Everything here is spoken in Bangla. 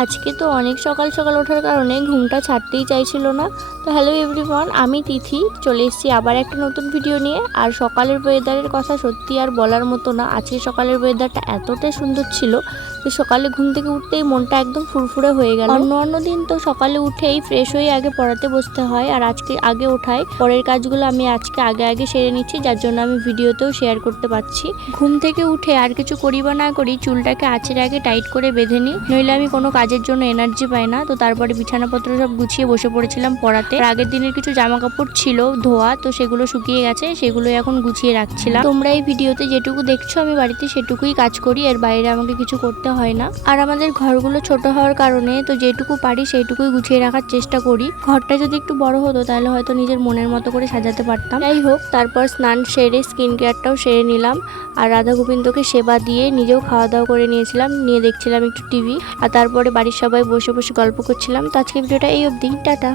আজকে তো অনেক সকাল সকাল ওঠার কারণে ঘুমটা ছাড়তেই চাইছিল না। তো হ্যালো এভরিওয়ান, আমি তিথি চলে এসেছি আবার একটা নতুন ভিডিও নিয়ে। আর সকালের ওয়েদারের কথা সত্যি আর বলার মতো না। আজকে সকালের ওয়েদারটা এতটাই সুন্দর ছিল যে সকালে ঘুম থেকে উঠতেই মনটা একদম ফুরফুরে হয়ে গেল। অন্য দিন তো সকালে উঠেই ফ্রেশ হয়ে আগে পড়াতে বসতে হয়, আর আজকে আগে ওঠায় পরের কাজগুলো আমি আজকে আগে সেরে নিচ্ছি, যার জন্য আমি ভিডিওতেও শেয়ার করতে পারছি। ঘুম থেকে উঠে আর কিছু করি বা না করি চুলটাকে আঁচড়ে আগে টাইট করে বেঁধে নিই, নইলে আমি কোনো কাজের জন্য এনার্জি পাই না। তো তারপরে বিছানাপত্র সব গুছিয়ে বসে পড়েছিলাম পড়াতে। আগের দিনের কিছু জামা কাপড় ছিল ধোয়া, তো সেগুলো শুকিয়ে গেছে, সেগুলো এখন গুছিয়ে রাখছিলাম। তোমরা এই ভিডিওতে যেটুকু দেখছো আমি বাড়িতে সেটুকুই কাজ করি, এর বাইরে আমাকে কিছু করতে হয় না। আর আমাদের ঘরগুলো ছোট হওয়ার কারণে তো যেটুকু পারি সেইটুকুই গুছিয়ে রাখার চেষ্টা করি। ঘরটা যদি একটু বড় হতো তাহলে হয়তো নিজের মনের মতো করে সাজাতে পারতাম। যাই হোক, তারপর স্নান সেরে স্কিন কেয়ারটাও সেরে নিলাম, আর রাধা গোবিন্দকে সেবা দিয়ে নিজেও খাওয়া দাওয়া করে নিয়েছিলাম, নিয়ে দেখছিলাম একটু টিভি। আর তারপরে বাড়ির সবাই বসে বসে গল্প করছিলাম। তো আজকে ভিডিওটা এই অবধি, টাটা।